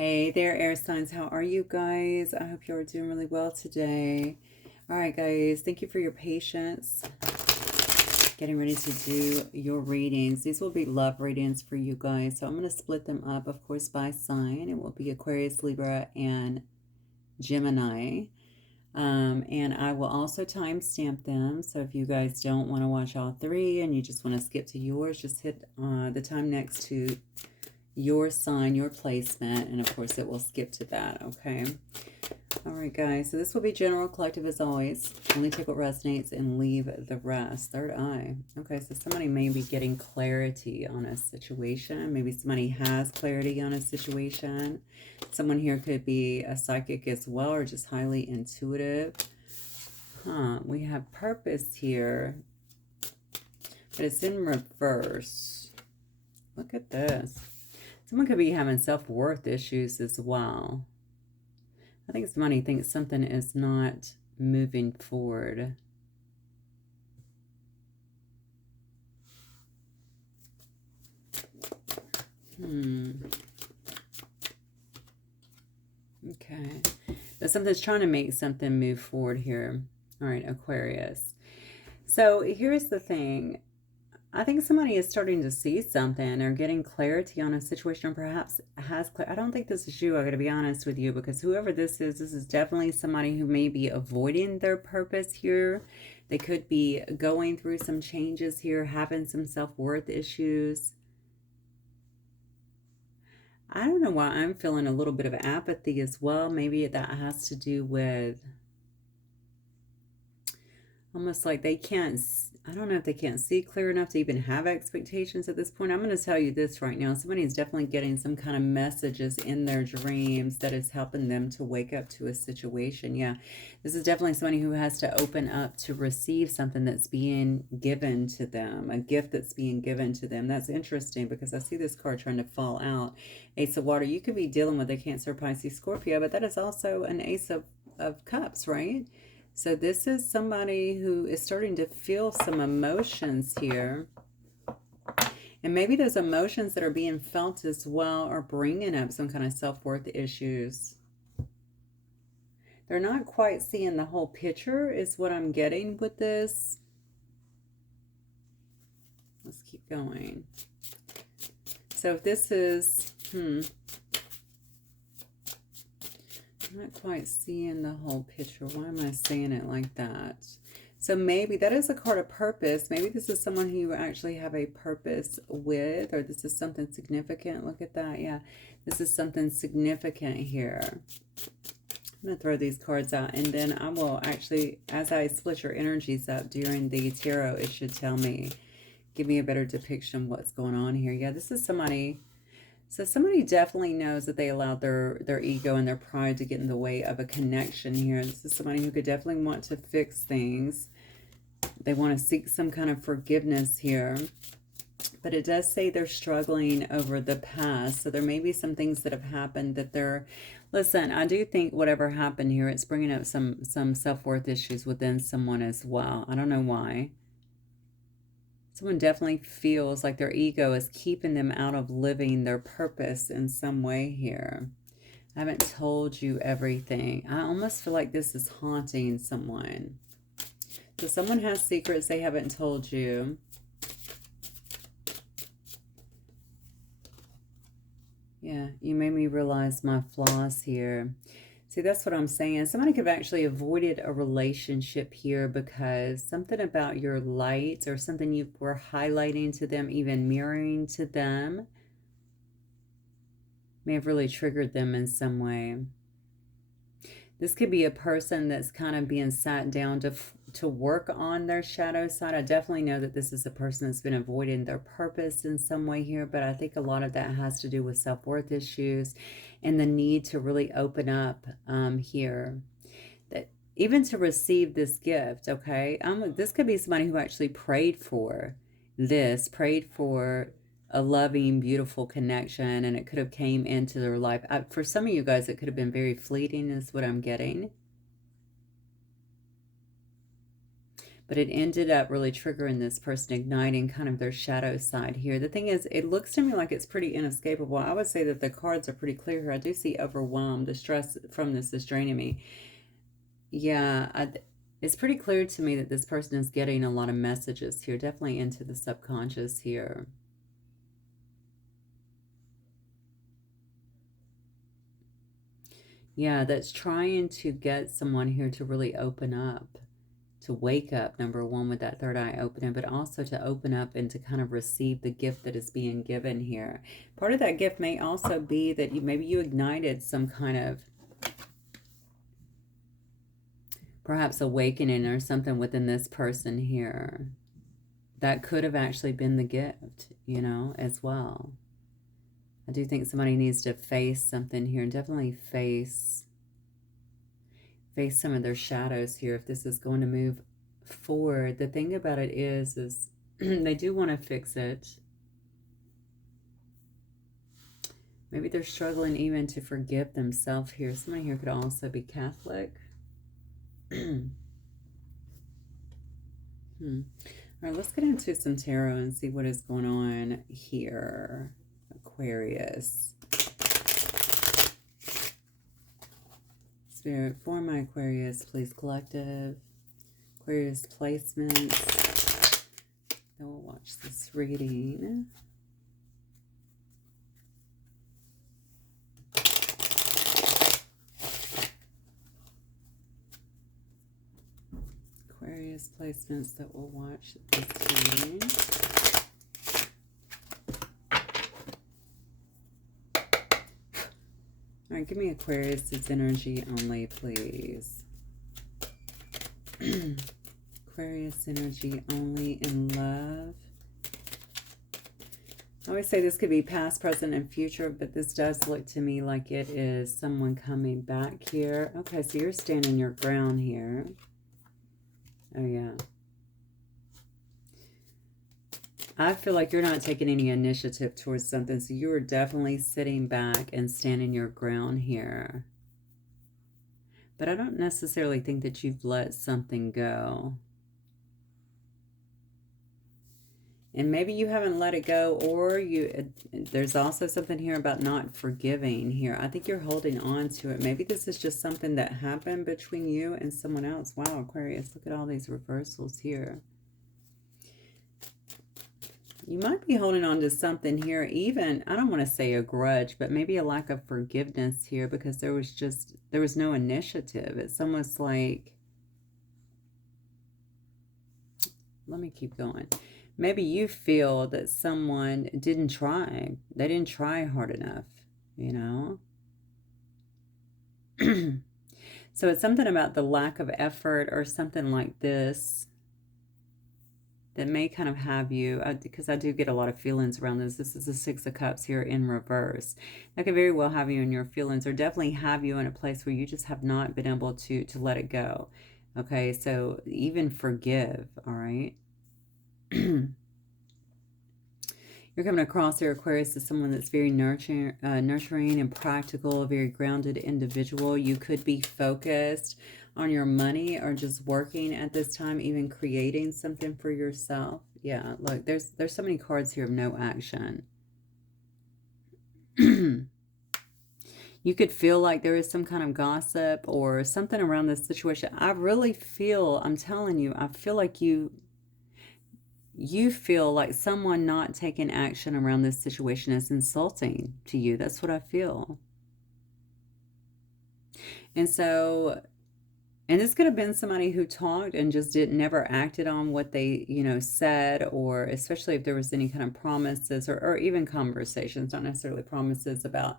Hey there, air signs. How are you guys? I hope you're doing really well today. All right, guys, thank you for your patience. Getting ready to do your readings. These will be love readings for you guys. So I'm going to split them up, of course, by sign. It will be Aquarius, Libra, and Gemini. And I will also timestamp them. So if you guys don't want to watch all three and you just want to skip to yours, just hit the time next to your sign, your placement, and of course it will skip to that, okay? All right, guys, so this will be general collective as always. Only take what resonates and leave the rest. Third eye. Okay, so somebody may be getting clarity on a situation. Maybe somebody has clarity on a situation. Someone here could be a psychic as well, or just highly intuitive. We have purpose here, but it's in reverse. Look at this. Someone could be having self-worth issues as well. I think somebody thinks something is not moving forward. Okay. But something's trying to make something move forward here. All right, Aquarius. So here's the thing. I think somebody is starting to see something or getting clarity on a situation, or perhaps has I don't think this is you, I gotta be honest with you, because whoever this is definitely somebody who may be avoiding their purpose here. They could be going through some changes here, having some self-worth issues. I don't know why I'm feeling a little bit of apathy as well. Maybe that has to do with almost like they can't, I don't know if they can't see clear enough to even have expectations at this point. I'm going to tell you this right now. Somebody is definitely getting some kind of messages in their dreams that is helping them to wake up to a situation. Yeah, this is definitely somebody who has to open up to receive something that's being given to them, a gift that's being given to them. That's interesting because I see this card trying to fall out. Ace of Water. You could be dealing with a Cancer, Pisces, Scorpio, but that is also an Ace of Cups, right? So this is somebody who is starting to feel some emotions here. And maybe those emotions that are being felt as well are bringing up some kind of self-worth issues. They're not quite seeing the whole picture is what I'm getting with this. Let's keep going. So if this is, I'm not quite seeing the whole picture. Why am I saying it like that? So maybe that is a card of purpose. Maybe this is someone who you actually have a purpose with, or this is something significant. Look at that. Yeah, this is something significant here. I'm going to throw these cards out, and then I will actually, as I split your energies up during the tarot, it should tell me, give me a better depiction of what's going on here. Yeah, this is somebody. So somebody definitely knows that they allowed their ego and their pride to get in the way of a connection here. This is somebody who could definitely want to fix things. They want to seek some kind of forgiveness here. But it does say they're struggling over the past. So there may be some things that have happened that they're... Listen, I do think whatever happened here, it's bringing up some self-worth issues within someone as well. I don't know why. Someone definitely feels like their ego is keeping them out of living their purpose in some way here. I haven't told you everything. I almost feel like this is haunting someone. So someone has secrets they haven't told you. Yeah, you made me realize my flaws here. See, that's what I'm saying. Somebody could have actually avoided a relationship here because something about your light or something you were highlighting to them, even mirroring to them, may have really triggered them in some way. This could be a person that's kind of being sat down to work on their shadow side. I definitely know that this is a person that's been avoiding their purpose in some way here, but I think a lot of that has to do with self-worth issues and the need to really open up here. That even to receive this gift, okay? This could be somebody who actually prayed for this, prayed for a loving, beautiful connection, and it could have came into their life. For some of you guys, it could have been very fleeting is what I'm getting. but it ended up really triggering this person, igniting kind of their shadow side here. The thing is, it looks to me like it's pretty inescapable. I would say that the cards are pretty clear here. I do see overwhelmed. The stress from this is draining me. Yeah, it's pretty clear to me that this person is getting a lot of messages here, definitely into the subconscious here. Yeah, that's trying to get someone here to really open up, to wake up, number one, with that third eye opening, but also to open up and to kind of receive the gift that is being given here. Part of that gift may also be that maybe you ignited some kind of perhaps awakening or something within this person here. That could have actually been the gift, you know, as well. I do think somebody needs to face something here, and definitely face some of their shadows here if this is going to move forward. The thing about it is they do want to fix it. Maybe they're struggling even to forgive themselves here. Somebody here could also be Catholic. All right, let's get into some tarot and see what is going on here. Aquarius. Spirit, for my Aquarius, please, collective. Aquarius placements. Then we'll watch this reading. Aquarius placements that we'll watch this reading. All right, give me Aquarius's energy only, please. Aquarius energy only in love. I always say this could be past, present, and future, but this does look to me like it is someone coming back here. Okay, so you're standing your ground here. Oh, yeah. I feel like you're not taking any initiative towards something, so you are definitely sitting back and standing your ground here. But I don't necessarily think that you've let something go. And maybe you haven't let it go, or there's also something here about not forgiving here. I think you're holding on to it. Maybe this is just something that happened between you and someone else. Wow, Aquarius, look at all these reversals here. You might be holding on to something here, even, I don't want to say a grudge, but maybe a lack of forgiveness here, because there was no initiative. It's almost like, let me keep going. Maybe you feel that someone didn't try. They didn't try hard enough, you know? So it's something about the lack of effort or something like this that may kind of have you, because I do get a lot of feelings around this. This is the Six of Cups here in reverse. That could very well have you in your feelings, or definitely have you in a place where you just have not been able to let it go. Okay, so even forgive, all right? You're coming across here, Aquarius, as someone that's very nurturing and practical, a very grounded individual. You could be focused on your money, or just working at this time, even creating something for yourself. Yeah, look, there's so many cards here of no action. You could feel like there is some kind of gossip or something around this situation. I really feel, I'm telling you, I feel like you feel like someone not taking action around this situation is insulting to you. That's what I feel. And so, and this could have been somebody who talked and just never acted on what they, said, or especially if there was any kind of promises or even conversations, not necessarily promises, about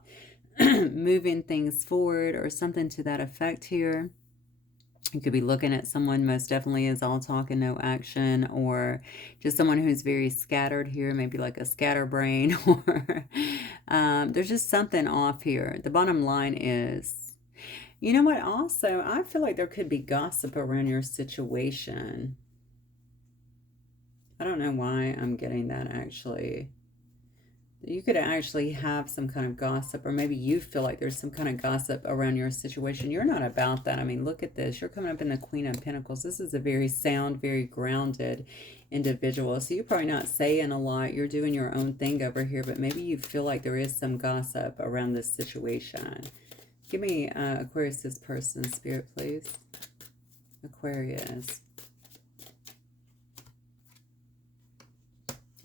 moving things forward or something to that effect here. You could be looking at someone most definitely as all talk and no action, or just someone who's very scattered here, maybe like a scatterbrain, or there's just something off here. The bottom line is, you know what, also, I feel like there could be gossip around your situation. I don't know why I'm getting that, actually. You could actually have some kind of gossip, or maybe you feel like there's some kind of gossip around your situation. You're not about that. I mean, look at this. You're coming up in the Queen of Pentacles. This is a very sound, very grounded individual. So you're probably not saying a lot. You're doing your own thing over here, but maybe you feel like there is some gossip around this situation. Give me Aquarius, this person, Spirit, please. Aquarius.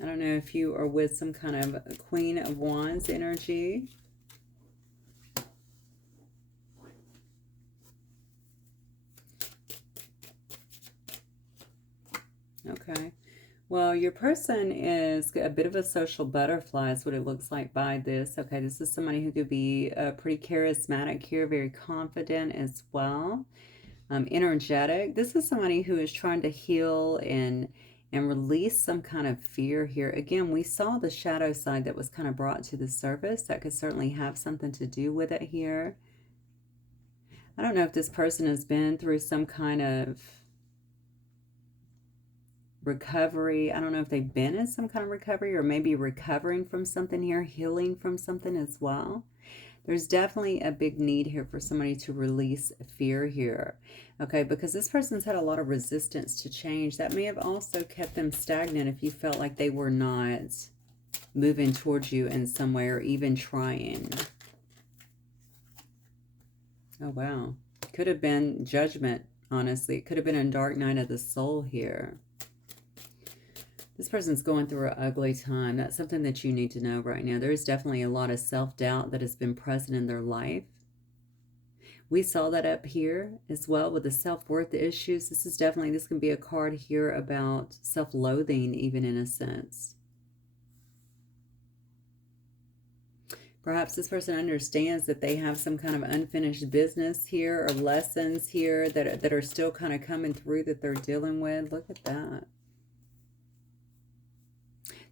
I don't know if you are with some kind of Queen of Wands energy. Okay. Well, your person is a bit of a social butterfly is what it looks like by this. Okay, this is somebody who could be pretty charismatic here, very confident as well. Energetic. This is somebody who is trying to heal and release some kind of fear here. Again, we saw the shadow side that was kind of brought to the surface. That could certainly have something to do with it here. I don't know if this person has been through some kind of recovery. I don't know if they've been in some kind of recovery, or maybe recovering from something here, healing from something as well. There's definitely a big need here for somebody to release fear here, okay? Because this person's had a lot of resistance to change. That may have also kept them stagnant if you felt like they were not moving towards you in some way, or even trying. Oh, wow. Could have been judgment, honestly. It could have been a dark night of the soul here. This person's going through an ugly time. That's something that you need to know right now. There is definitely a lot of self-doubt that has been present in their life. We saw that up here as well with the self-worth issues. This can be a card here about self-loathing, even in a sense. Perhaps this person understands that they have some kind of unfinished business here, or lessons here that are still kind of coming through that they're dealing with. Look at that.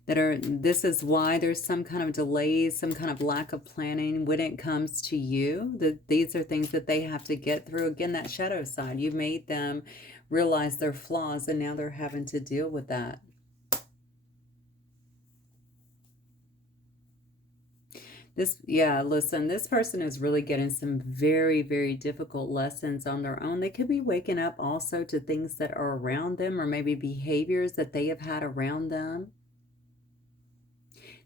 This is why there's some kind of delays, some kind of lack of planning when it comes to you. These are things that they have to get through. Again, that shadow side, you made them realize their flaws, and now they're having to deal with that. Listen, this person is really getting some very, very difficult lessons on their own. They could be waking up also to things that are around them, or maybe behaviors that they have had around them.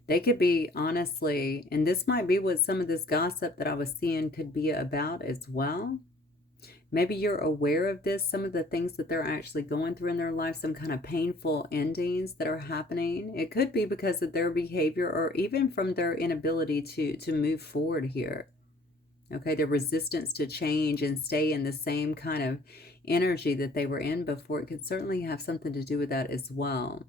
They could be, honestly, and this might be what some of this gossip that I was seeing could be about as well. Maybe you're aware of this, some of the things that they're actually going through in their life, some kind of painful endings that are happening. It could be because of their behavior, or even from their inability to move forward here. Okay, the resistance to change and stay in the same kind of energy that they were in before. It could certainly have something to do with that as well.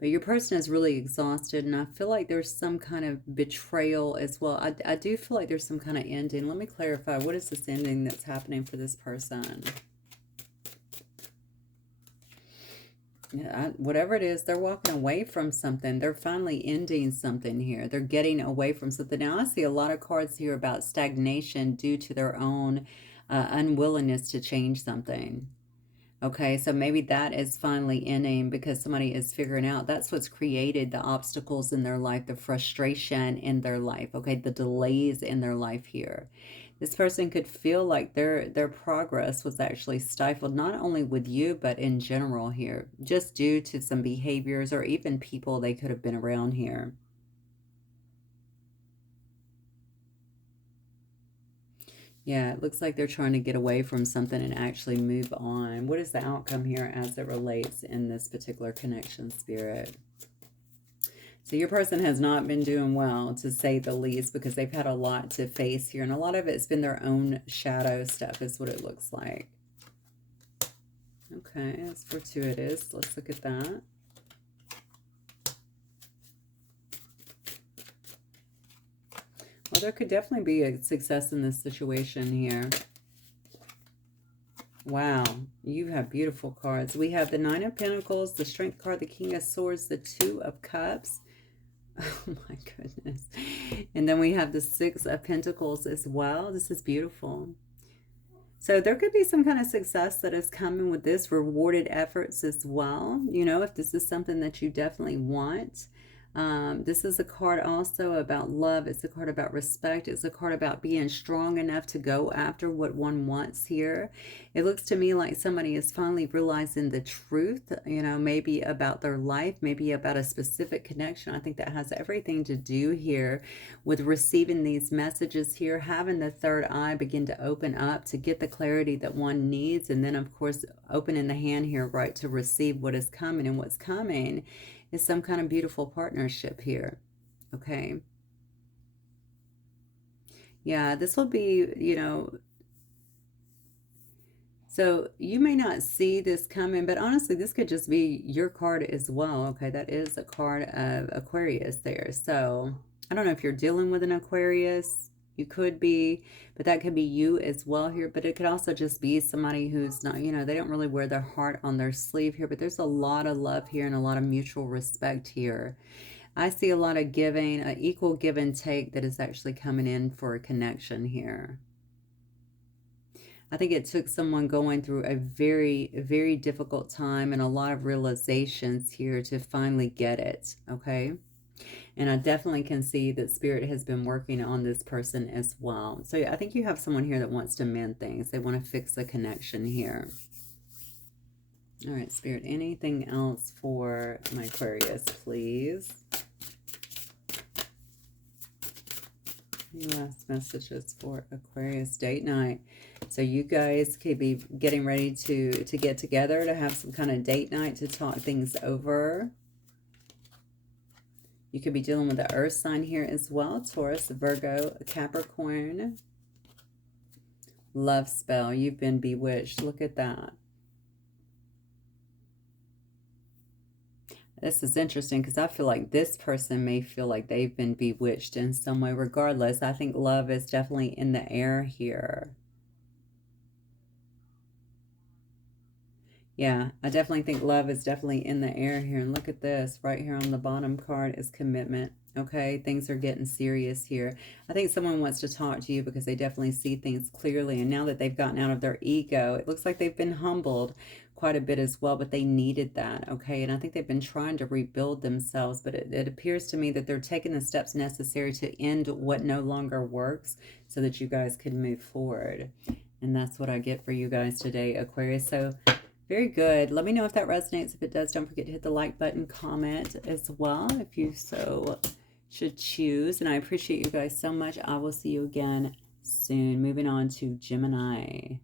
But your person is really exhausted, and I feel like there's some kind of betrayal as well. I do feel like there's some kind of ending. Let me clarify. What is this ending that's happening for this person? Yeah, whatever it is, they're walking away from something. They're finally ending something here. They're getting away from something. Now, I see a lot of cards here about stagnation due to their own unwillingness to change something. Okay, so maybe that is finally ending because somebody is figuring out that's what's created the obstacles in their life, the frustration in their life, okay, the delays in their life here. This person could feel like their progress was actually stifled, not only with you, but in general here, just due to some behaviors or even people they could have been around here. Yeah, it looks like they're trying to get away from something and actually move on. What is the outcome here as it relates in this particular connection, Spirit? So your person has not been doing well, to say the least, because they've had a lot to face here. And a lot of it's been their own shadow stuff is what it looks like. Okay, that's fortuitous. Let's look at that. Well, there could definitely be a success in this situation here. Wow, you have beautiful cards. We have the Nine of Pentacles, the Strength card, the King of Swords, the Two of Cups. Oh my goodness. And then we have the Six of Pentacles as well. This is beautiful. So there could be some kind of success that is coming with this, rewarded efforts as well. You know, if this is something that you definitely want. This is a card also about love. It's a card about respect. It's a card about being strong enough to go after what one wants here. It looks to me like somebody is finally realizing the truth, you know, maybe about their life, maybe about a specific connection. I think that has everything to do here with receiving these messages here, having the third eye begin to open up to get the clarity that one needs. And then, of course, opening the hand here, right, to receive what is coming. And what's coming is some kind of beautiful partnership here, okay? Yeah, this will be, you know, so you may not see this coming, but honestly, this could just be your card as well, okay? That is a card of Aquarius there. So I don't know if you're dealing with an Aquarius. You could be, but that could be you as well here. But it could also just be somebody who's not, you know, they don't really wear their heart on their sleeve here. But there's a lot of love here and a lot of mutual respect here. I see a lot of giving, an equal give and take that is actually coming in for a connection here. I think it took someone going through a very, very difficult time and a lot of realizations here to finally get it, okay? And I definitely can see that Spirit has been working on this person as well. So I think you have someone here that wants to mend things. They want to fix the connection here. All right, Spirit, anything else for my Aquarius, please? Any last messages for Aquarius date night? So you guys could be getting ready to get together to have some kind of date night to talk things over. You could be dealing with the earth sign here as well. Taurus, Virgo, Capricorn. Love spell. You've been bewitched. Look at that. This is interesting because I feel like this person may feel like they've been bewitched in some way. Regardless, I think love is definitely in the air here. Yeah, I definitely think love is definitely in the air here. And look at this. Right here on the bottom card is commitment. Okay, things are getting serious here. I think someone wants to talk to you because they definitely see things clearly. And now that they've gotten out of their ego, it looks like they've been humbled quite a bit as well, but they needed that, okay? And I think they've been trying to rebuild themselves, but it appears to me that they're taking the steps necessary to end what no longer works so that you guys can move forward. And that's what I get for you guys today, Aquarius. So very good. Let me know if that resonates. If it does, don't forget to hit the like button, comment as well if you so should choose. And I appreciate you guys so much. I will see you again soon. Moving on to Gemini.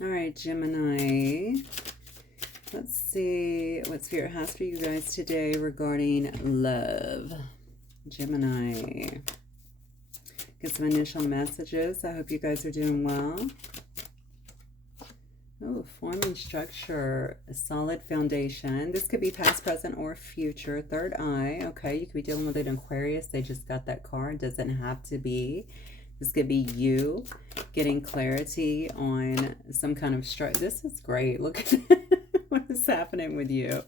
All right, Gemini. Let's see what Spirit has for you guys today regarding love. Gemini. Get some initial messages. I hope you guys are doing well. Oh, forming structure, a solid foundation. This could be past, present, or future. Third eye. Okay, you could be dealing with an Aquarius. They just got that card. Doesn't have to be. This could be you getting clarity on some kind of structure. This is great. Look at what is happening with you.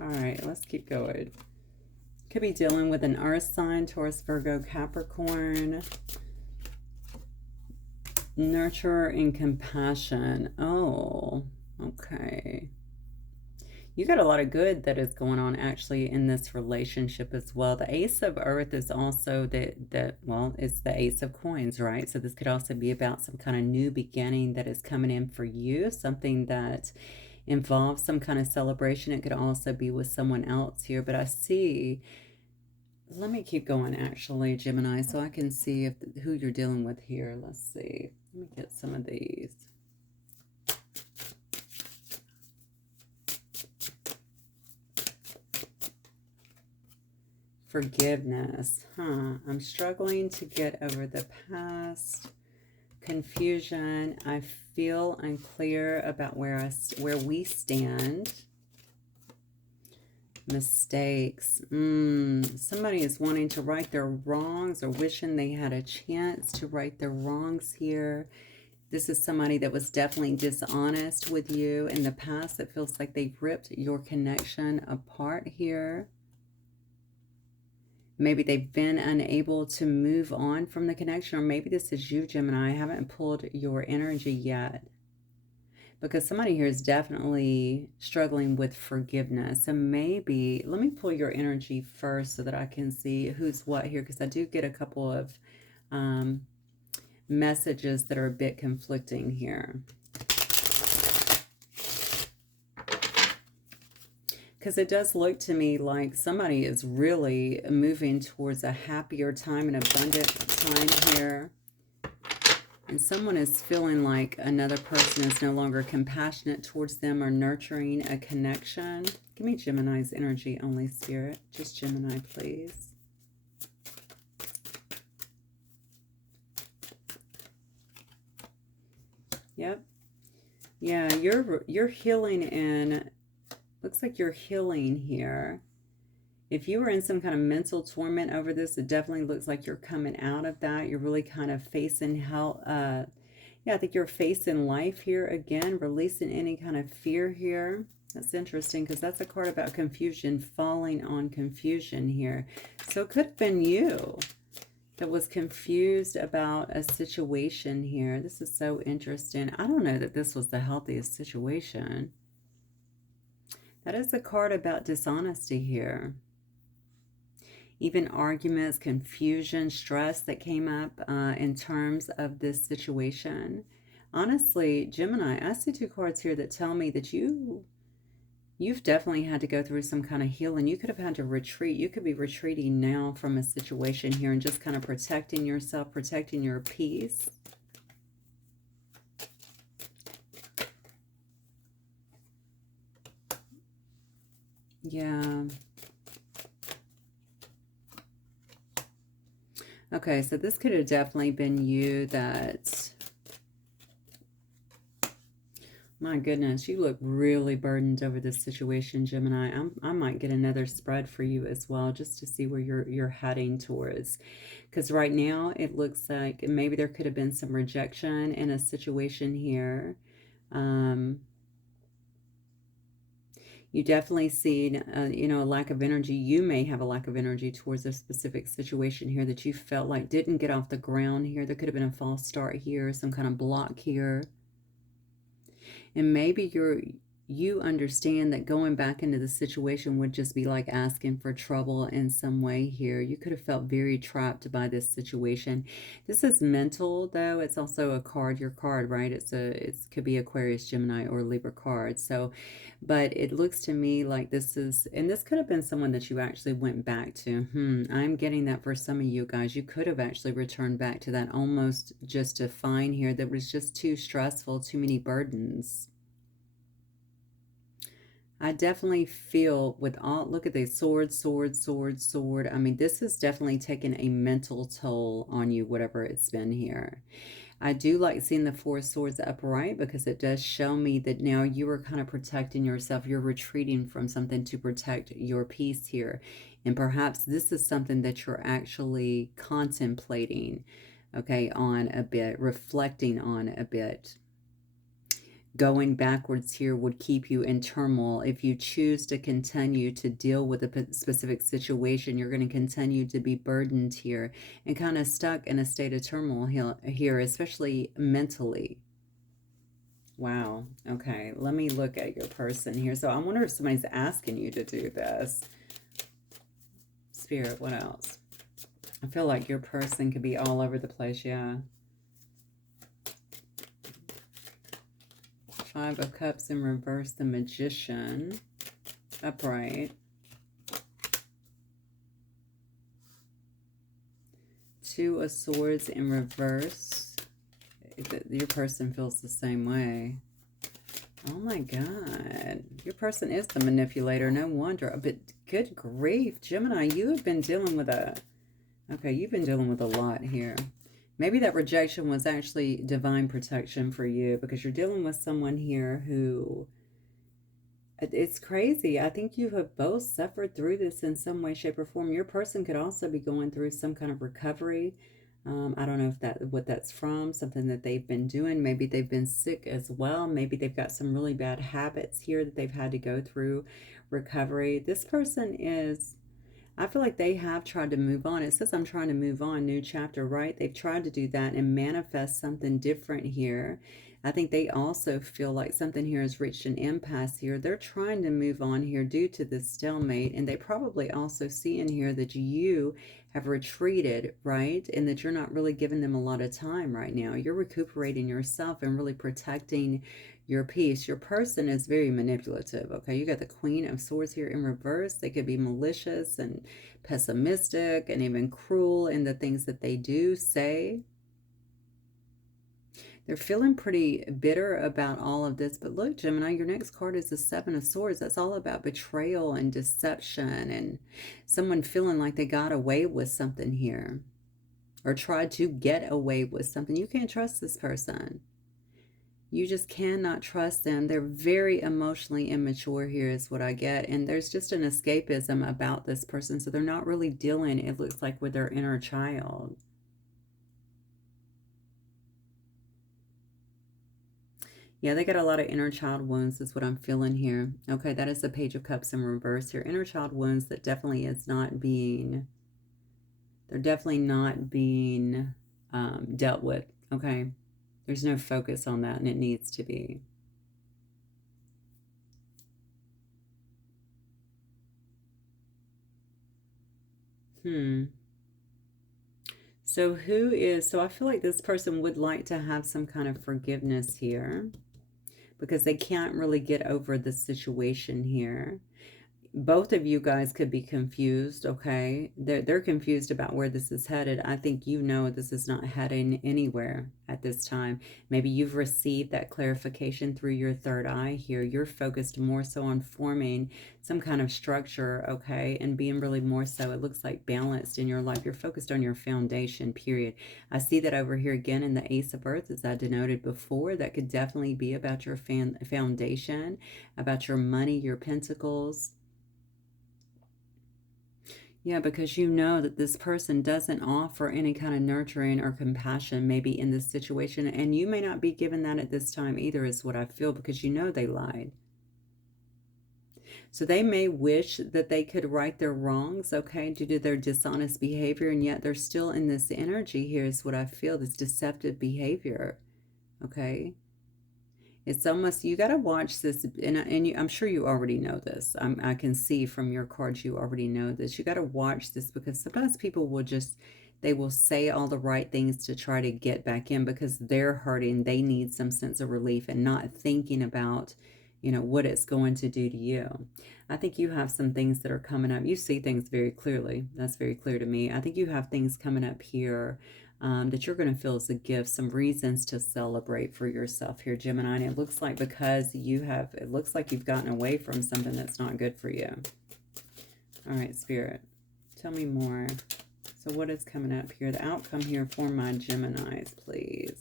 All right, let's keep going. Could be dealing with an earth sign, Taurus, Virgo, Capricorn. Nurture and compassion. Oh, okay. You got a lot of good that is going on actually in this relationship as well. The Ace of Earth is also well, it's the Ace of Coins, right? So this could also be about some kind of new beginning that is coming in for you, something that involves some kind of celebration. It could also be with someone else here, but I see, let me keep going actually, Gemini, so I can see if who you're dealing with here. Let's see. Let me get some of these. Forgiveness. I'm struggling to get over the past. Confusion. I feel unclear about where we stand. Mistakes. Somebody is wanting to right their wrongs or wishing they had a chance to right their wrongs here. This is somebody that was definitely dishonest with you in the past. It feels like they've ripped your connection apart here. Maybe they've been unable to move on from the connection, or maybe this is you, Gemini. I haven't pulled your energy yet. because somebody here is definitely struggling with forgiveness. So maybe, let me pull your energy first so that I can see who's what here, because I do get a couple of messages that are a bit conflicting here. Because it does look to me like somebody is really moving towards a happier time, an abundant time here. And someone is feeling like another person is no longer compassionate towards them or nurturing a connection. Give me Gemini's energy only, Spirit. Just Gemini, please. Yep. Yeah, you're healing in, looks like you're healing here. If you were in some kind of mental torment over this, it definitely looks like you're coming out of that. You're really kind of facing hell. Yeah, I think you're facing life here again, releasing any kind of fear here. That's interesting because that's a card about confusion, falling on confusion here. So it could have been you that was confused about a situation here. This is so interesting. I don't know that this was the healthiest situation. That is a card about dishonesty here. Even arguments, confusion, stress that came up in terms of this situation. Honestly, Gemini, I see two cards here that tell me that you've definitely had to go through some kind of healing. You could have had to retreat. You could be retreating now from a situation here and just kind of protecting yourself, protecting your peace. Yeah. Okay, so this could have definitely been you that... My goodness, you look really burdened over this situation, Gemini. I might get another spread for you as well, just to see where you're heading towards. Because right now, it looks like maybe there could have been some rejection in a situation here. You definitely see, you know, a lack of energy. You may have a lack of energy towards a specific situation here that you felt like didn't get off the ground here. There could have been a false start here, some kind of block here. And maybe you understand that going back into the situation would just be like asking for trouble in some way here. You could have felt very trapped by this situation. This is mental, though. It's also a card, your card, right? It could be Aquarius, Gemini, or Libra card. So, but it looks to me like this is, and this could have been someone that you actually went back to. I'm getting that for some of you guys. You could have actually returned back to that almost just to find here that was just too stressful, too many burdens. I definitely feel with all, look at these, sword, sword, sword, sword. I mean, this has definitely taken a mental toll on you, whatever it's been here. I do like seeing the Four of Swords upright because it does show me that now you are kind of protecting yourself. You're retreating from something to protect your peace here. And perhaps this is something that you're actually contemplating, okay, on a bit, reflecting on a bit. Going backwards here would keep you in turmoil. If you choose to continue to deal with a specific situation, you're going to continue to be burdened here and kind of stuck in a state of turmoil here, especially mentally. Wow. Okay, let me look at your person here. So I wonder if somebody's asking you to do this. Spirit, what else? I feel like your person could be all over the place, yeah. Five of Cups in reverse, the Magician, upright. Two of Swords in reverse. Your person feels the same way. Oh my God. Your person is the manipulator. No wonder. But good grief, Gemini, you have been dealing with a... Okay, you've been dealing with a lot here. Maybe that rejection was actually divine protection for you because you're dealing with someone here who, it's crazy. I think you have both suffered through this in some way, shape, or form. Your person could also be going through some kind of recovery. I don't know if what that's from, something that they've been doing. Maybe they've been sick as well. Maybe they've got some really bad habits here that they've had to go through recovery. This person is... I feel like they have tried to move on. It says I'm trying to move on, new chapter, right? They've tried to do that and manifest something different here. I think they also feel like something here has reached an impasse here. They're trying to move on here due to this stalemate, and they probably also see in here that you have retreated, right? And that you're not really giving them a lot of time right now. You're recuperating yourself and really protecting your peace. Your person is very manipulative, okay? You got the Queen of Swords here in reverse. They could be malicious and pessimistic and even cruel in the things that they do say. They're feeling pretty bitter about all of this. But look, Gemini, your next card is the Seven of Swords. That's all about betrayal and deception and someone feeling like they got away with something here or tried to get away with something. You can't trust this person. You just cannot trust them. They're very emotionally immature here is what I get. And there's just an escapism about this person. So they're not really dealing, it looks like, with their inner child. Yeah, they got a lot of inner child wounds is what I'm feeling here. Okay, that is the Page of Cups in reverse here. Inner child wounds that definitely is not being, they're definitely not being dealt with. Okay, there's no focus on that and it needs to be. So so I feel like this person would like to have some kind of forgiveness here, because they can't really get over the situation here. Both of you guys could be confused, okay? They're confused about where this is headed. I think you know this is not heading anywhere at this time. Maybe you've received that clarification through your third eye here. You're focused more so on forming some kind of structure, okay? And being really more so, it looks like, balanced in your life. You're focused on your foundation, period. I see that over here again in the Ace of Earths, as I denoted before. That could definitely be about your foundation, about your money, your pentacles. Yeah, because you know that this person doesn't offer any kind of nurturing or compassion maybe in this situation. And you may not be given that at this time either, is what I feel, because you know they lied. So they may wish that they could right their wrongs, okay, due to their dishonest behavior. And yet they're still in this energy here is what I feel, this deceptive behavior, okay? It's almost, you got to watch this, and I'm sure you already know this. I can see from your cards you already know this. You got to watch this, because sometimes people will just, they will say all the right things to try to get back in because they're hurting. They need some sense of relief and not thinking about, you know, what it's going to do to you. I think you have some things that are coming up. You see things very clearly. That's very clear to me. I think you have things coming up here that you're going to feel as a gift, some reasons to celebrate for yourself here, Gemini. And it looks like because you have, it looks like you've gotten away from something that's not good for you. All right, Spirit, tell me more. So what is coming up here? The outcome here for my Geminis, please.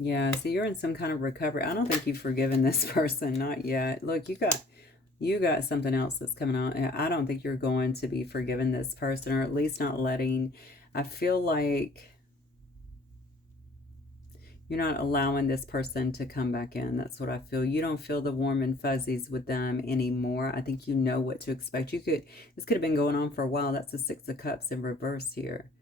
Yeah, so you're in some kind of recovery. I don't think you've forgiven this person, not yet. Look, you got something else that's coming on. I don't think you're going to be forgiving this person, or at least not letting, I feel like you're not allowing this person to come back in. That's what I feel. You don't feel the warm and fuzzies with them anymore. I think you know what to expect. This could have been going on for a while. That's the Six of Cups in reverse here.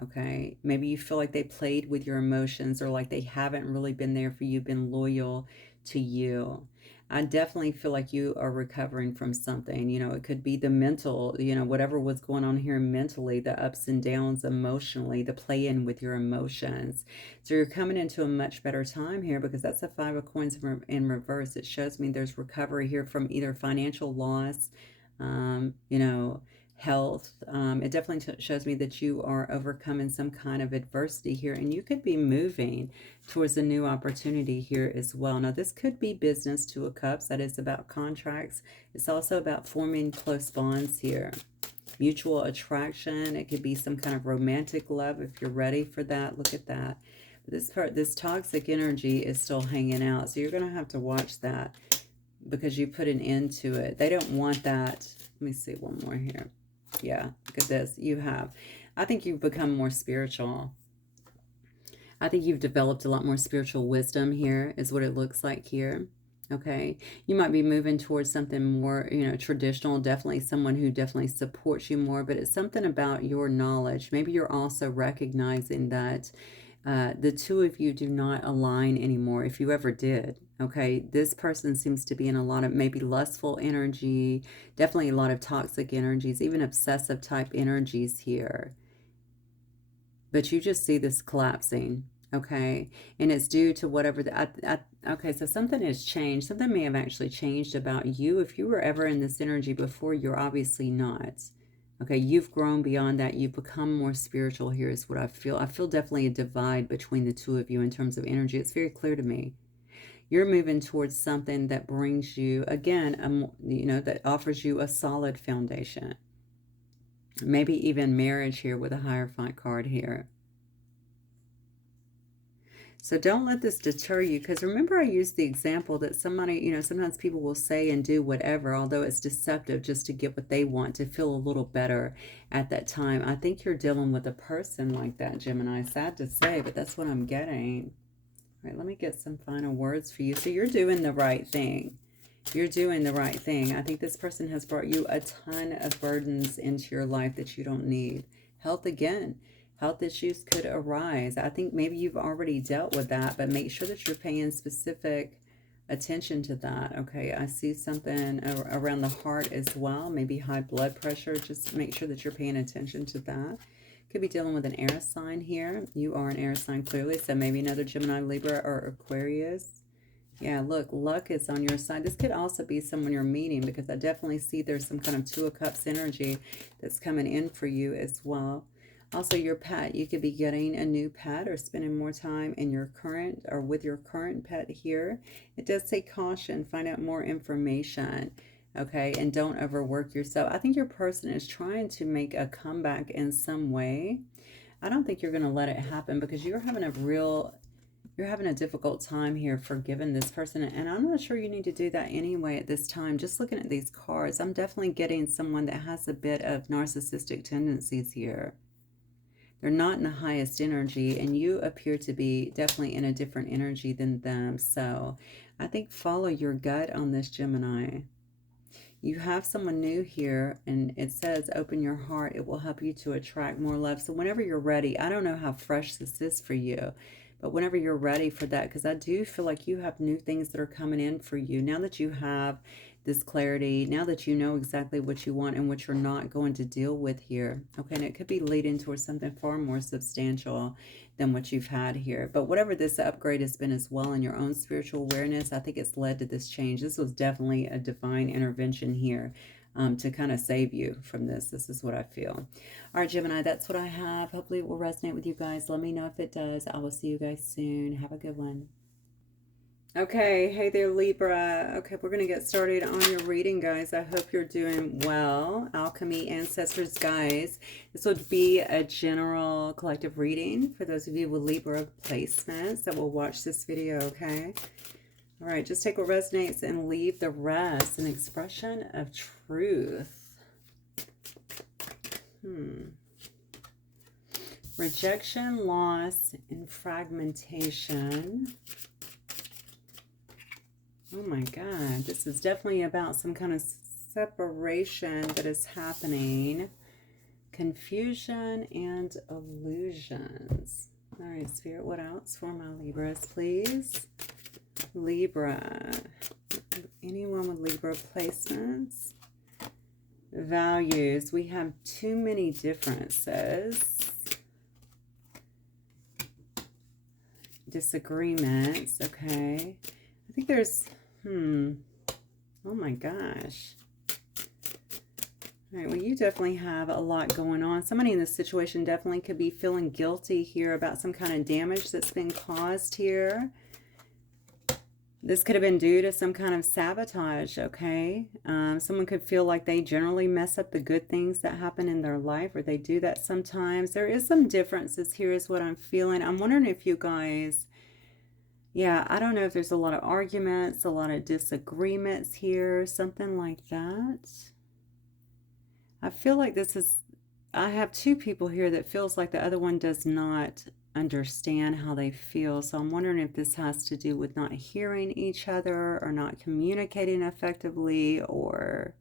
Okay, maybe you feel like they played with your emotions, or like they haven't really been there for you, been loyal to you. I definitely feel like you are recovering from something. You know, it could be the mental, you know, whatever was going on here mentally, the ups and downs emotionally, the play in with your emotions. So you're coming into a much better time here, because that's a Five of Coins in reverse. It shows me there's recovery here from either financial loss, you know, health. It definitely shows me that you are overcoming some kind of adversity here, and you could be moving towards a new opportunity here as well. Now, this could be business, Two of Cups. That is about contracts. It's also about forming close bonds here. Mutual attraction. It could be some kind of romantic love if you're ready for that. Look at that. But this toxic energy is still hanging out, so you're going to have to watch that, because you put an end to it. They don't want that. Let me see one more here. Yeah, look at this. I think you've become more spiritual. I think you've developed a lot more spiritual wisdom here, is what it looks like here. Okay, you might be moving towards something more, traditional, definitely someone who definitely supports you more, but it's something about your knowledge. Maybe you're also recognizing that the two of you do not align anymore, if you ever did. Okay, this person seems to be in a lot of maybe lustful energy, definitely a lot of toxic energies, even obsessive type energies here. But you just see this collapsing, okay? And it's due to whatever okay, so something has changed. Something may have actually changed about you. If you were ever in this energy before, you're obviously not. Okay, you've grown beyond that. You've become more spiritual here is what I feel. I feel definitely a divide between the two of you in terms of energy. It's very clear to me. You're moving towards something that brings you, again, that offers you a solid foundation. Maybe even marriage here with a Hierophant card here. So don't let this deter you, because remember I used the example that somebody, sometimes people will say and do whatever, although it's deceptive, just to get what they want, to feel a little better at that time. I think you're dealing with a person like that, Gemini. Sad to say, but that's what I'm getting. All right, let me get some final words for you. So you're doing the right thing. You're doing the right thing. I think this person has brought you a ton of burdens into your life that you don't need. Health again. Health issues could arise. I think maybe you've already dealt with that, but make sure that you're paying specific attention to that. Okay, I see something around the heart as well. Maybe high blood pressure. Just make sure that you're paying attention to that. Could be dealing with an air sign here. You are an air sign clearly, so maybe another Gemini, Libra, or Aquarius. Yeah, look, luck is on your side. This could also be someone you're meeting, because I definitely see there's some kind of Two of Cups energy that's coming in for you as well. Also, your pet. You could be getting a new pet or spending more time in your current or with your current pet here. It does say caution. Find out more information. Okay, and don't overwork yourself. I think your person is trying to make a comeback in some way. I don't think you're going to let it happen, because you're having a difficult time here forgiving this person, and I'm not sure you need to do that anyway at this time. Just looking at these cards, I'm definitely getting someone that has a bit of narcissistic tendencies here. They're not in the highest energy, and you appear to be definitely in a different energy than them. So I think follow your gut on this, Gemini. You have someone new here, and it says open your heart. It will help you to attract more love. So whenever you're ready, I don't know how fresh this is for you, but whenever you're ready for that, because I do feel like you have new things that are coming in for you. Now that you have this clarity, now that you know exactly what you want and what you're not going to deal with here. Okay, and it could be leading towards something far more substantial than what you've had here. But whatever this upgrade has been as well in your own spiritual awareness, I think it's led to this change. This was definitely a divine intervention here to kind of save you from this. This is what I feel. All right, Gemini, that's what I have. Hopefully it will resonate with you guys. Let me know if it does. I will see you guys soon. Have a good one. Okay, hey there, Libra. Okay, we're going to get started on your reading, guys. I hope you're doing well. Alchemy, ancestors, guys. This would be a general collective reading for those of you with Libra placements that will watch this video, okay? All right, just take what resonates and leave the rest. An expression of truth. Rejection, loss, and fragmentation. Oh my God, this is definitely about some kind of separation that is happening. Confusion and illusions. All right, Spirit, what else for my Libras, please? Libra. Anyone with Libra placements? Values. We have too many differences. Disagreements. Okay. I think there's... Oh my gosh. All right, well, you definitely have a lot going on. Somebody in this situation definitely could be feeling guilty here about some kind of damage that's been caused here. This could have been due to some kind of sabotage, okay? Someone could feel like they generally mess up the good things that happen in their life, or they do that sometimes. There is some differences here is what I'm feeling. I'm wondering if you guys... Yeah, I don't know if there's a lot of arguments, a lot of disagreements here, something like that. I feel like this is... I have two people here that feels like the other one does not understand how they feel. So I'm wondering if this has to do with not hearing each other or not communicating effectively, or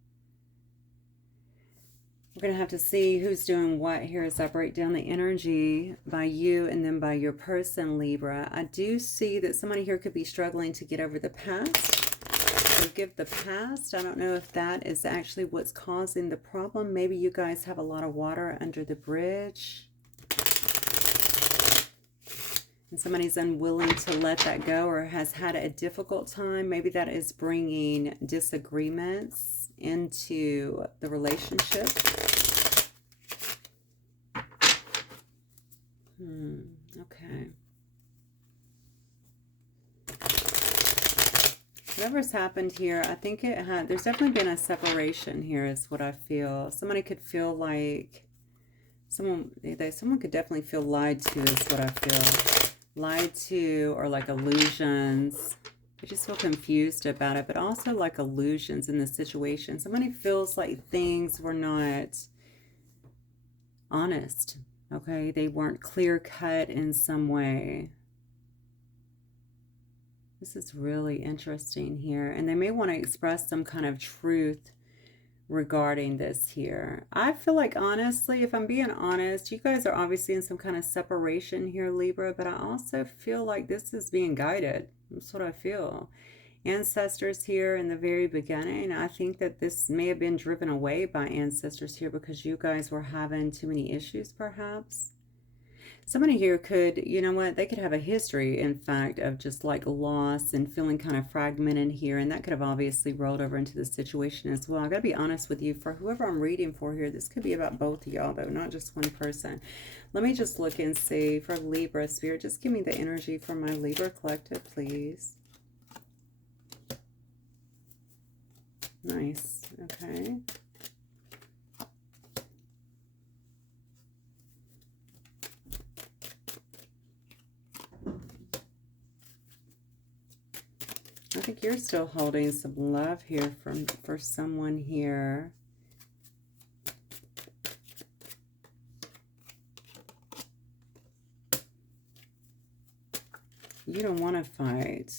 we're going to have to see who's doing what here as I break down the energy by you and then by your person, Libra. I do see that somebody here could be struggling to get over the past. Forgive the past. I don't know if that is actually what's causing the problem. Maybe you guys have a lot of water under the bridge, and somebody's unwilling to let that go or has had a difficult time. Maybe that is bringing disagreements into the relationship. Okay. Whatever's happened here, I think there's definitely been a separation here is what I feel. Somebody could feel like someone could definitely feel lied to is what I feel. Lied to, or like illusions. I just feel confused about it, but also like illusions in the situation. Somebody feels like things were not honest. Okay, they weren't clear cut in some way. This is really interesting here. And they may want to express some kind of truth regarding this here. I feel like, honestly, if I'm being honest, you guys are obviously in some kind of separation here, Libra, but I also feel like this is being guided. That's what I feel. Ancestors here in the very beginning, I think that this may have been driven away by ancestors here because you guys were having too many issues, perhaps. Somebody here could, you know what, they could have a history, in fact, of just like loss and feeling kind of fragmented here, and that could have obviously rolled over into the situation as well. I gotta be honest with you, for whoever I'm reading for here, this could be about both of y'all, though, not just one person. Let me just look and see for Libra. Spirit, just give me the energy for my Libra collective, please. Nice. Okay. I think you're still holding some love here for someone here. You don't want to fight.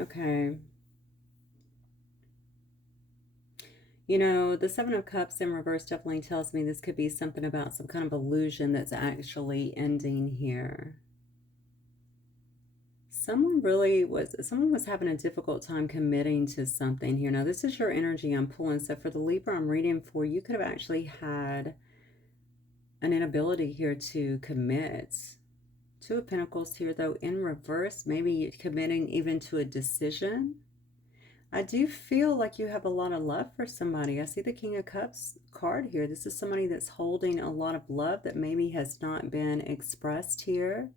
Okay. You know, the Seven of Cups in reverse definitely tells me this could be something about some kind of illusion that's actually ending here. Someone was having a difficult time committing to something here. Now, this is your energy I'm pulling. So for the Libra I'm reading for, you could have actually had an inability here to commit. Two of Pentacles here, though, in reverse, maybe committing even to a decision. I do feel like you have a lot of love for somebody. I see the King of Cups card here. This is somebody that's holding a lot of love that maybe has not been expressed here.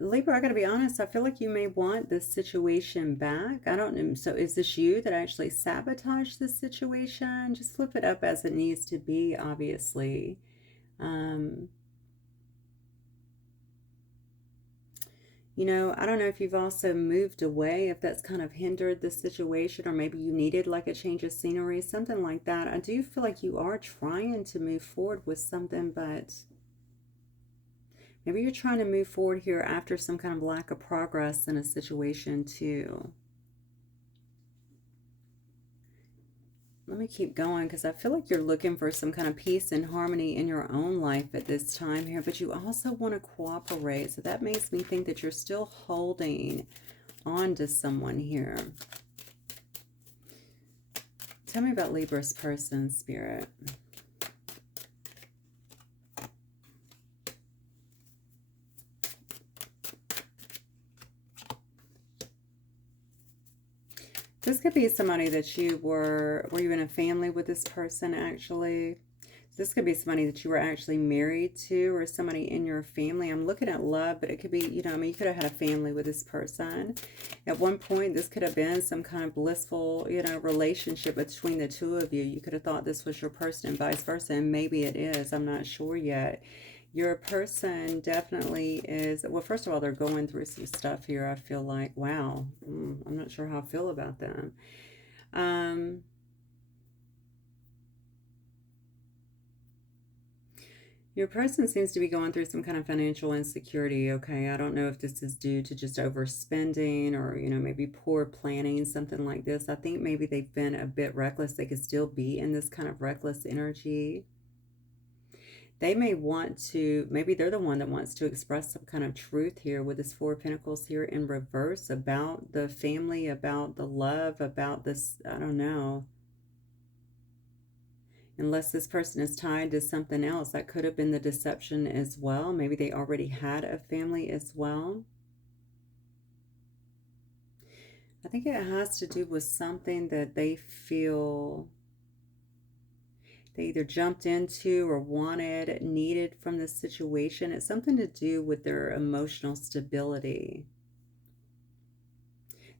Libra, I gotta be honest, I feel like you may want this situation back. I don't know. So is this you that actually sabotaged this situation? Just flip it up as it needs to be, obviously. You know, I don't know if you've also moved away, if that's kind of hindered the situation, or maybe you needed like a change of scenery, something like that. I do feel like you are trying to move forward with something, but maybe you're trying to move forward here after some kind of lack of progress in a situation too. Let me keep going because I feel like you're looking for some kind of peace and harmony in your own life at this time here, but you also want to cooperate. So that makes me think that you're still holding on to someone here. Tell me about Libra's person, Spirit. This could be somebody that were you in a family with this person actually? This could be somebody that you were actually married to, or somebody in your family. I'm looking at love, but it could be, you know, I mean, you could have had a family with this person. At one point, this could have been some kind of blissful, you know, relationship between the two of you. You could have thought this was your person and vice versa, and maybe it is. I'm not sure yet. Your person definitely is, well, first of all, they're going through some stuff here. I feel like, wow, I'm not sure how I feel about them. Your person seems to be going through some kind of financial insecurity, okay? I don't know if this is due to just overspending or, maybe poor planning, something like this. I think maybe they've been a bit reckless. They could still be in this kind of reckless energy. They may want to, maybe they're the one that wants to express some kind of truth here with this Four of Pentacles here in reverse about the family, about the love, about this, I don't know. Unless this person is tied to something else, that could have been the deception as well. Maybe they already had a family as well. I think it has to do with something that they feel they either jumped into or wanted, needed from this situation. It's something to do with their emotional stability.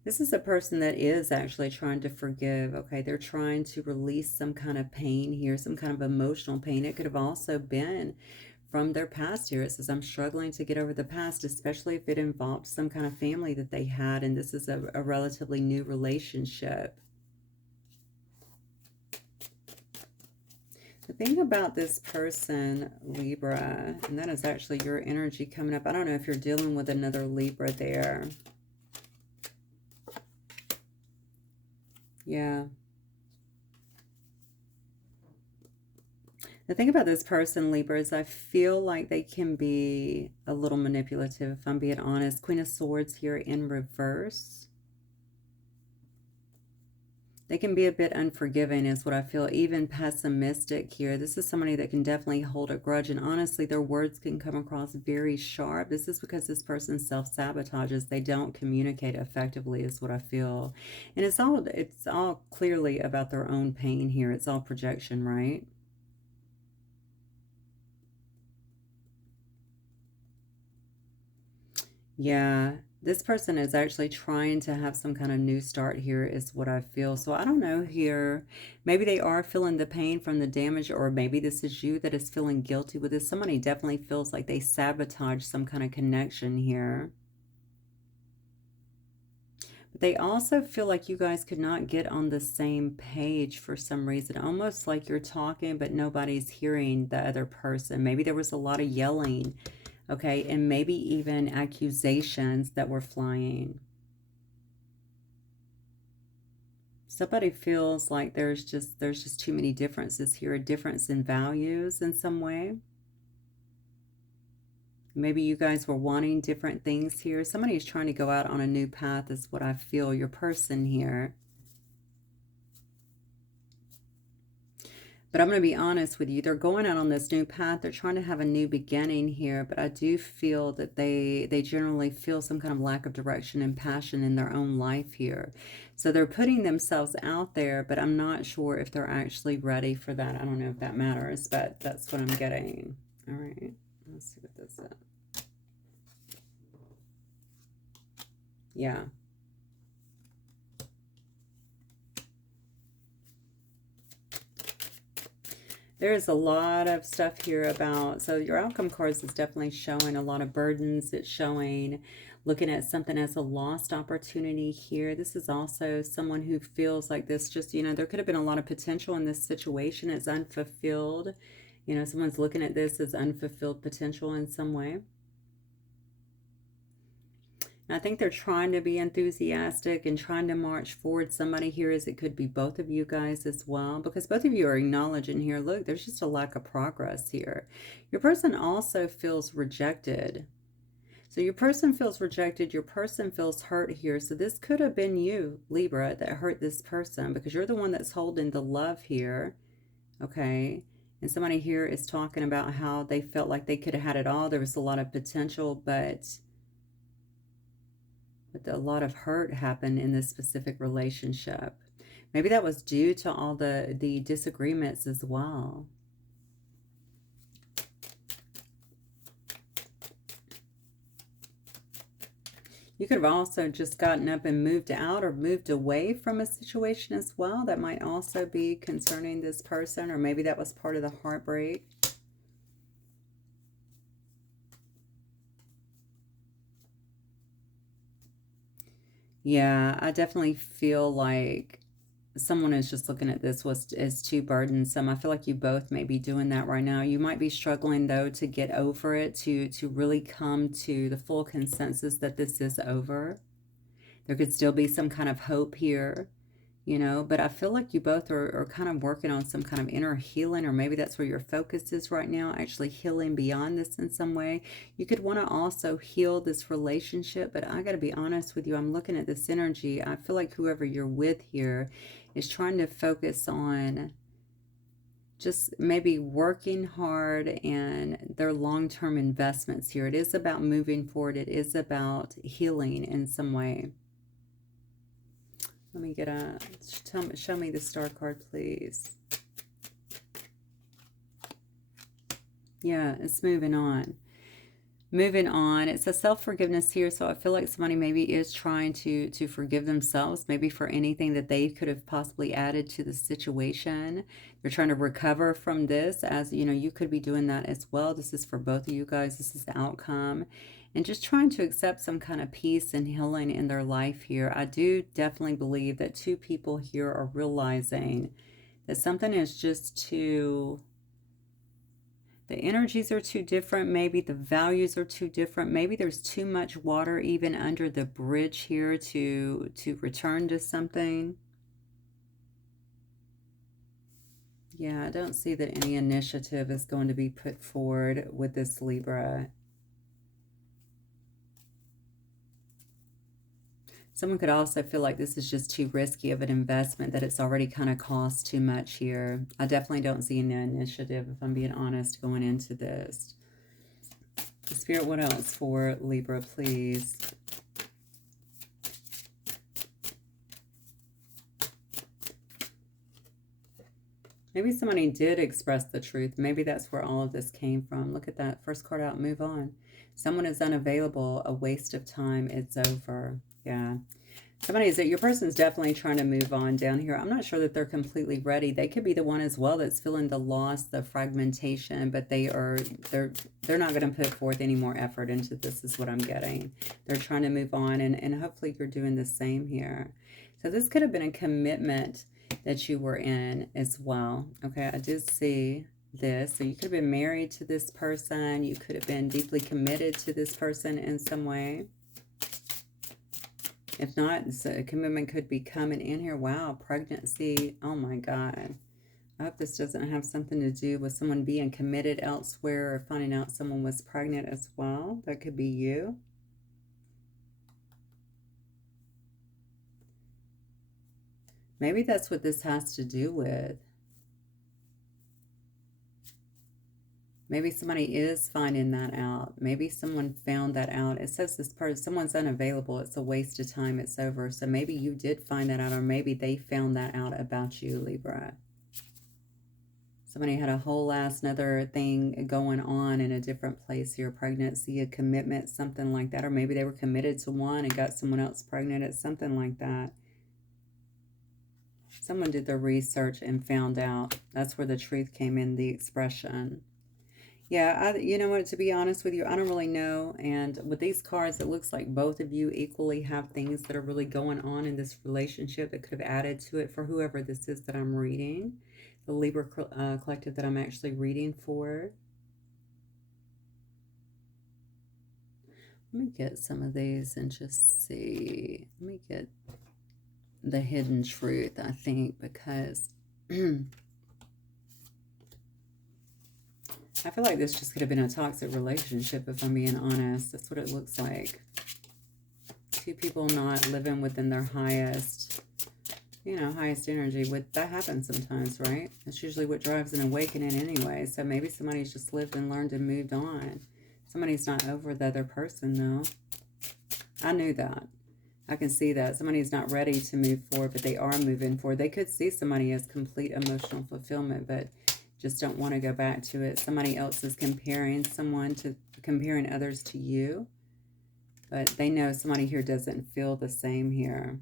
This is a person that is actually trying to forgive, okay? They're trying to release some kind of pain here, some kind of emotional pain. It could have also been from their past here. It says, I'm struggling to get over the past, especially if it involved some kind of family that they had, and this is a relatively new relationship. The thing about this person, Libra, and that is actually your energy coming up. I don't know if you're dealing with another Libra there. Yeah. The thing about this person, Libra, is I feel like they can be a little manipulative, if I'm being honest. Queen of Swords here in reverse. They can be a bit unforgiving is what I feel, even pessimistic here. This is somebody that can definitely hold a grudge, and honestly, their words can come across very sharp. This is because this person self-sabotages. They don't communicate effectively is what I feel. And it's all clearly about their own pain here. It's all projection, right? Yeah, this person is actually trying to have some kind of new start here is what I feel. So I don't know here. Maybe they are feeling the pain from the damage, or maybe this is you that is feeling guilty with this. Somebody definitely feels like they sabotage some kind of connection here. But they also feel like you guys could not get on the same page for some reason. Almost like you're talking, but nobody's hearing the other person. Maybe there was a lot of yelling. Okay, and maybe even accusations that were flying. Somebody feels like there's just too many differences here, a difference in values in some way. Maybe you guys were wanting different things here. Somebody's trying to go out on a new path is what I feel, your person here. But I'm going to be honest with you. They're going out on this new path. They're trying to have a new beginning here. But I do feel that they generally feel some kind of lack of direction and passion in their own life here. So they're putting themselves out there, but I'm not sure if they're actually ready for that. I don't know if that matters, but that's what I'm getting. All right. Let's see what this is. Yeah. There's a lot of stuff here about, so your outcome cards is definitely showing a lot of burdens. It's showing looking at something as a lost opportunity here. This is also someone who feels like this just, there could have been a lot of potential in this situation. It's unfulfilled. Someone's looking at this as unfulfilled potential in some way. I think they're trying to be enthusiastic and trying to march forward. Somebody here is, it could be both of you guys as well, because both of you are acknowledging here, look, there's just a lack of progress here. Your person also feels rejected. So your person feels rejected. Your person feels hurt here. So this could have been you, Libra, that hurt this person, because you're the one that's holding the love here. Okay. And somebody here is talking about how they felt like they could have had it all. There was a lot of potential, but a lot of hurt happened in this specific relationship. Maybe that was due to all the disagreements as well. You could have also just gotten up and moved out or moved away from a situation as well. That might also be concerning this person, or maybe that was part of the heartbreak. Yeah, I definitely feel like someone is just looking at this as too burdensome. I feel like you both may be doing that right now. You might be struggling, though, to get over it, to really come to the full consensus that this is over. There could still be some kind of hope here, you know, but I feel like you both are kind of working on some kind of inner healing, or maybe that's where your focus is right now, actually healing beyond this in some way. You could want to also heal this relationship, but I got to be honest with you, I'm looking at this energy. I feel like whoever you're with here is trying to focus on just maybe working hard and their long-term investments here. It is about moving forward. It is about healing in some way. Let me get a, show me the star card, please. Yeah, it's moving on. Moving on. It's a self-forgiveness here, so I feel like somebody maybe is trying to forgive themselves, maybe for anything that they could have possibly added to the situation. They're trying to recover from this, as you know, you could be doing that as well. This is for both of you guys. This is the outcome. And just trying to accept some kind of peace and healing in their life here. I do definitely believe that two people here are realizing that something is just too... the energies are too different. Maybe the values are too different. Maybe there's too much water even under the bridge here to return to something. Yeah, I don't see that any initiative is going to be put forward with this Libra. Someone could also feel like this is just too risky of an investment, that it's already kind of cost too much here. I definitely don't see an initiative, if I'm being honest, going into this. Spirit, what else for Libra, please? Maybe somebody did express the truth. Maybe that's where all of this came from. Look at that. First card out, move on. Someone is unavailable, a waste of time, it's over. Yeah. Your person's definitely trying to move on down here. I'm not sure that they're completely ready. They could be the one as well that's feeling the loss, the fragmentation, but they're not going to put forth any more effort into this, is what I'm getting. They're trying to move on, and hopefully you're doing the same here. So this could have been a commitment that you were in as well. Okay, I did see this. So you could have been married to this person. You could have been deeply committed to this person in some way. If not, so a commitment could be coming in here. Wow, pregnancy. Oh my God. I hope this doesn't have something to do with someone being committed elsewhere, or finding out someone was pregnant as well. That could be you. Maybe that's what this has to do with. Maybe somebody is finding that out. Maybe someone found that out. It says this person, someone's unavailable. It's a waste of time. It's over. So maybe you did find that out, or maybe they found that out about you, Libra. Somebody had a whole ass another thing going on in a different place here. Pregnancy, a commitment, something like that. Or maybe they were committed to one and got someone else pregnant. It's something like that. Someone did their research and found out. That's where the truth came in, the expression. Yeah, you know what, to be honest with you, I don't really know. And with these cards, it looks like both of you equally have things that are really going on in this relationship that could have added to it for whoever this is that I'm reading. The Libra collective that I'm actually reading for. Let me get some of these and just see. Let me get the hidden truth, I think, because... I feel like this just could have been a toxic relationship, if I'm being honest. That's what it looks like. Two people not living within their highest, highest energy. That happens sometimes, right? That's usually what drives an awakening anyway. So maybe somebody's just lived and learned and moved on. Somebody's not over the other person, though. I knew that. I can see that. Somebody's not ready to move forward, but they are moving forward. They could see somebody as complete emotional fulfillment, but just don't want to go back to it. Somebody else is comparing others to you, but they know somebody here doesn't feel the same here.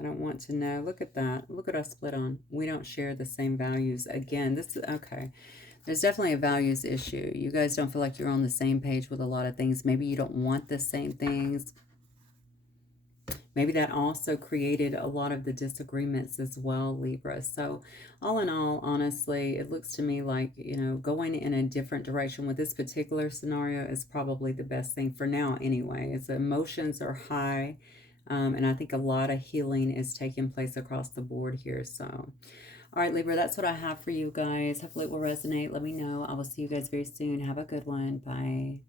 I don't want to know. Look at that. Look at us split on. We don't share the same values. Again, this is okay. There's definitely a values issue. You guys don't feel like you're on the same page with a lot of things. Maybe you don't want the same things. Maybe that also created a lot of the disagreements as well, Libra. So, all in all, honestly, it looks to me like, going in a different direction with this particular scenario is probably the best thing for now, anyway. Its emotions are high, and I think a lot of healing is taking place across the board here. So, all right, Libra, that's what I have for you guys. Hopefully, it will resonate. Let me know. I will see you guys very soon. Have a good one. Bye.